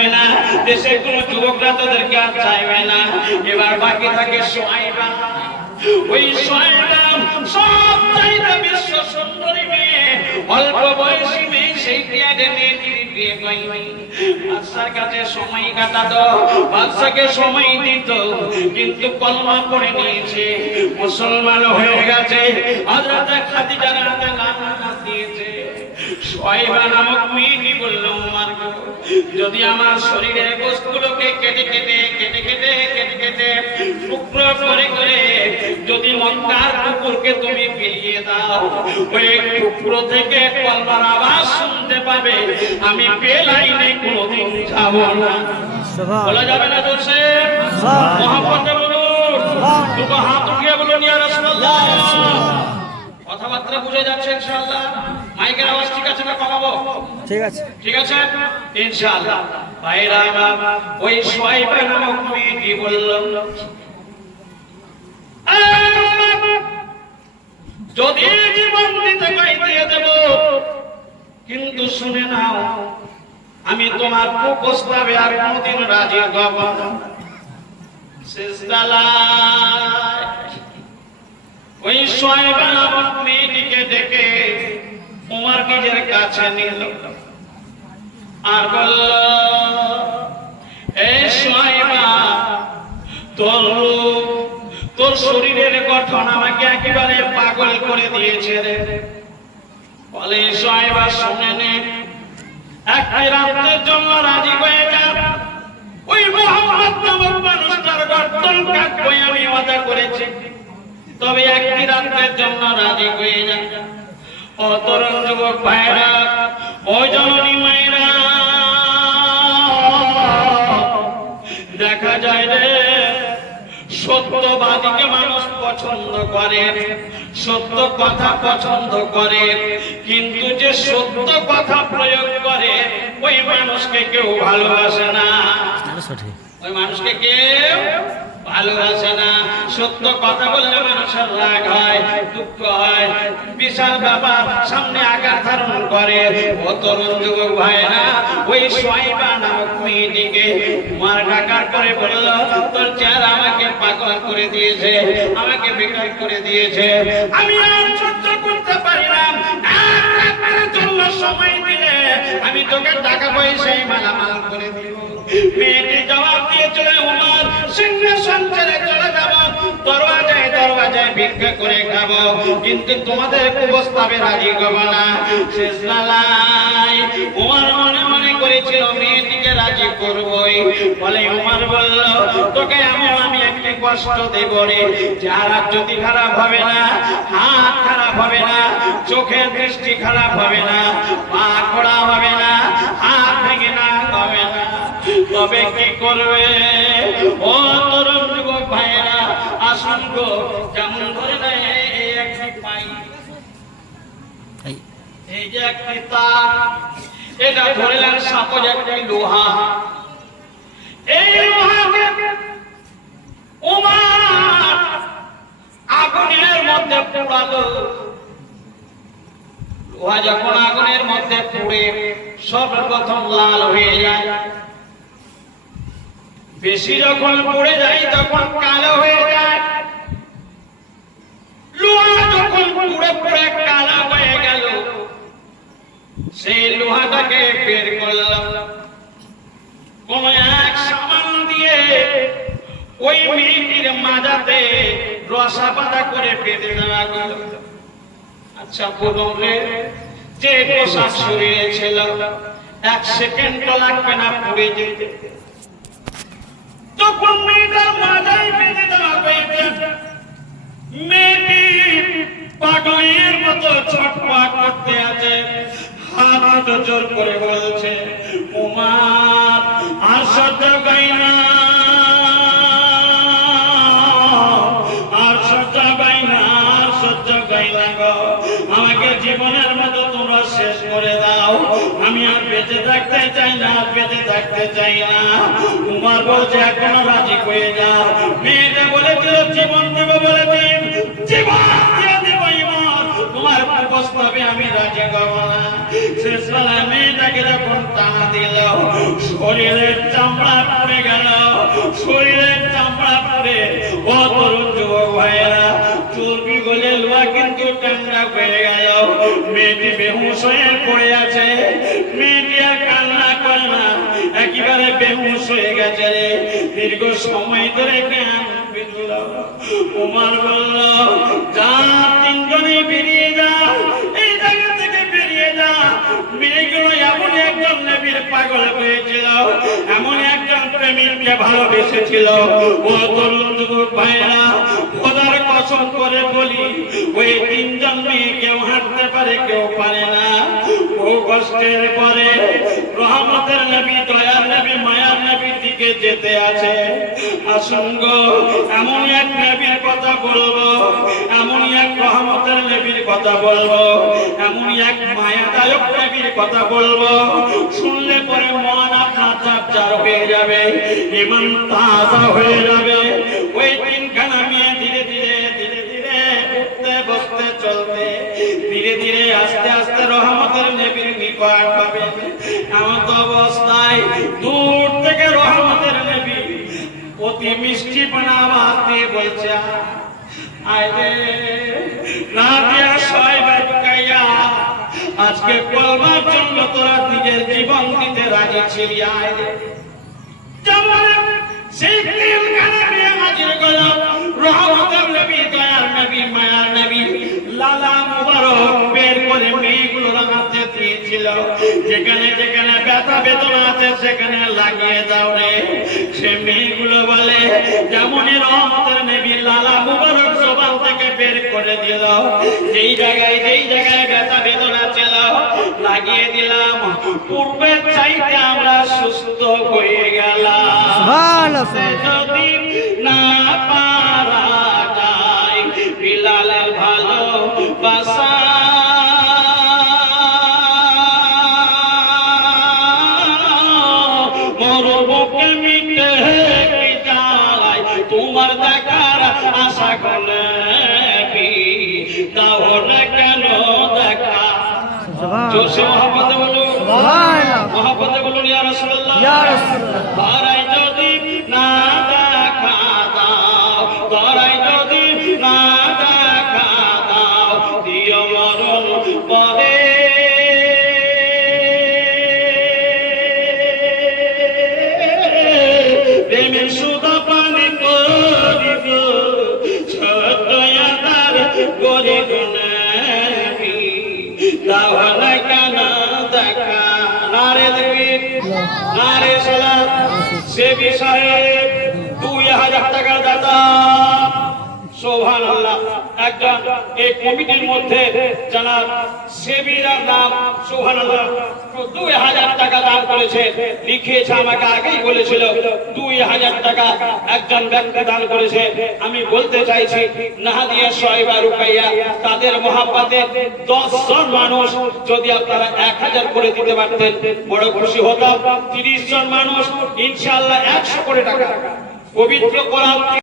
থাকবে না। দেশের কোন যুবকরা তোদেরকে আর চাইবে না। এবার বাকি থাকে ওই সব বিশ্ব সুন্দরী মেয়ে। অল্প বয়সী মেয়ে, সেই বিয়ে বাদশার কাছে সময় কাটাতো সময় দিত, কিন্তু কলমা পড়ে নিয়েছে। মুসলমান হয়ে গেছে, হযরত খাদিজা রাদিয়াল্লাহু দিয়েছে। সোয়াইবা নামক মেয়েটি বলল যদি আমার শরীরের গোশগুলোকে কেটে কেটে কেটে কেটে কেটে কেটে টুকরো করে করে যদি মক্কার কুকুরকে তুমি ফিরিয়ে দাও ওই টুকরো থেকে কলমার আওয়াজ শুনতে পাবে আমি বেলাইনে কোনোদিন যাব না। বলা যাবে না জোরসে মহাপতে বলুন দুটো হাত উঠিয়ে বলুন ইয়া রাসূলুল্লাহ। কথাবার্তা বুঝে যাচ্ছে ইনশাআল্লাহ। মাইকের আওয়াজ ঠিক আছে না কমাবো? ঠিক আছে। ঠিক আছে? ইনশাআল্লাহ। ভাইরা আমার ওই সোয়াইবা নামক মেয়েটি বলল যদি জীবন দিতে পাই দিয়ে দেব। কিন্তু শুনে নাও আমি তোমার কুপ্রস্তাবে আর কোনদিন রাজি হব না। ওই সোয়াইবা কাছে নিল। আর বলল এই সোয়াইবা তোর রূপ, তোর শরীরের গঠন আমাকে একেবারে পাগল করে দিয়েছে রে। বলে সোয়াইবা শুনে নে একটি রাত্রের জন্য রাজি হয়ে যা। ওই মোহাম্মদ নামক মানুষটার গঠন কাটবই আমি ওয়াদা করেছি। তবে একটি রাত্রের জন্য রাজি হয়ে যা। ও তরুণ যুবক ভাইরা ও জননী মায়েরা দেখা যায় রে সত্যবাদীকে মানুষ পছন্দ করে সত্য কথা পছন্দ করে কিন্তু যে সত্য কথা প্রয়োগ করে ওই মানুষকে কেউ ভালোবাসে না। ওই মানুষকে কেউ ভালোবাসে না, সত্য কথা বললে মানুষের রাগ হয়, দুঃখ হয়। বিশাল ব্যাপার, সামনে আঘাত ধারণ করে। ও তরুণ যুবক ভাইরা ওই সোয়াইবা নামক মেয়েটিকে মার ডাকার করে বলল, তোর চেহারা আমাকে পাগল করে দিয়েছে, আমাকে বেকার করে দিয়েছে। আমি আর সহ্য করতে পারি না। সময় দিলে আমি তোকে টাকা পয়সায় মালামাল করে দিব। মেয়েটি ভিক্ষা করে খাব, কিন্তু তোমাদের কুপ্রস্তাবে রাজি হব না। মনে মনে করেছিল, মেয়েটিকে রাজি করবই। বলে বলল, তোকে আমি একটি কষ্ট দেব রে। যারা যদি খারাপ হবে না, হাত খারাপ হবে না, চোখের দৃষ্টি খারাপ হবে না, পা খোড়া হবে না, হাত ভেঙে না হবে না। তবে কি করবে? ও তরুণ যুবক ভাইয়েরা, আসুন গো যেমন ধরে নেয় এই একটি পাই এই এই লোহা? যখন আগুনের মধ্যে পুড়ে সর্বপ্রথম লাল হয়ে যায়। বেশি যখন পড়ে যায়, তখন কালো হয়ে যায়। লোহা যখন পুড়ে পুড়ে কালো হয়ে সেই লোহাটাকে বের করলাম। কোন এক সামান দিয়ে ওই মেয়েটির মাজাতে রসা পাতা করে বেঁধে দেওয়া গেল। আচ্ছা বলুন যে পোশাক শরীরে ছিল এক সেকেন্ড তো লাগবে না পুড়ে যেতে। হাত জোর করে বলছে, উমার আর সহ্য গাই না। আর সহ্য গাই না আর সহ্য গাই না গো। আমাকে জীবনের মতো তোমরা শেষ করে দাও। আমি আর বেঁচে থাকতে চাই না বেঁচে থাকতে চাই না। উমার বলছে, এখনও রাজি হয়ে যাও। শেষ বেলায় মেয়েটাকে যখন টানা দিল শরীরের চামড়া পড়ে গেল শরীরের চামড়া পড়ে ও তরুণ যুবক ভাইয়েরা চর্বি গলে লোয়া কিন্তু ঠান্ডা হয়ে গেল মেয়েটি বেহুশ হয়ে পড়ে আছে মেয়েটি আর কান্না দীর্ঘ সময় ধরে জ্ঞান বিদুল উমার বলল পাগল হয়েছিল। এমন একজন প্রেমিককে ভালোবেসেছিল। ও খোদার কসম করে বলি, ওই তিনজন মেয়ে কেউ হাঁটতে পারে, কেউ পারে না। কষ্টের পরে রহমতের নবী, দয়ার নবী, মায়ার নবীর দিকে যেতে আছে আসুন গো, এমন এক নবীর কথা বলব, এমন এক রহমতের নবীর কথা বলব। এমন এক মায়াদায়ক নবীর কথা বলব। শুনলে পরে মন আপনার চার হয়ে যাবে, ইমান তাজা হয়ে যাবে। ওই তিনখানা মেয়ে ধীরে ধীরে ধীরে ধীরে উঠতে, বসতে, চলতে, ধীরে ধীরে আস্তে আস্তে রহমতের নবীর নিকট পাবে। এমন অবস্থায় দূর থেকে রহমতের নবী অতি মিষ্টি দিয়ে বলছে, আয় রে, না আজকে কলমার জন্য তোরা নিজের জীবন দিতে রাজি ছিলি, আয় যেমন সেই মেয়ে হাজির রহমতের নবী, দয়ার নবী, মায়ার নবী। লালা মুবারক বের করে মেয়েগুলোর হাতে দিয়েছিল। যেখানে যেখানে ব্যথা বেদনা আছে, সেখানে লাগিয়ে দাও রে। সে মেয়েগুলো বলে, যেমনই রহমতের নবী, লালা মুবারক বের করে দিল। যেই জায়গায় যেই জায়গায় ব্যথা বেদনা ছিল লাগিয়ে দিলাম। পূর্বের চাইতে আমরা সুস্থ হয়ে গেলাম। যদি না পারা যায় বিলালের ভালো বাসা তোমার দেখার আশা করে জোরসে মহাপদে বলুন। মহাপদে বলুন ইয়া রাসূলুল্লাহ ইয়া রাসূলুল্লাহ। ধরাই যদি না দেখা দাও ধরাই যদি না দেখা দাও দিও মরণ পরে প্রেমের সুদা নারে সালাম সে বিষয়ে দুই হাজার টাকার দাতা আমি বলতে চাইছি, নাহাদিয়া সোহেবা রুকাইয়া, তাদের মহাব্বাতে দশ জন মানুষ যদি আপনারা এক হাজার করে দিতে পারতেন, বড় খুশি হতাম। তিরিশ জন মানুষ, ইনশাআল্লাহ একশো করে টাকা। পবিত্র করা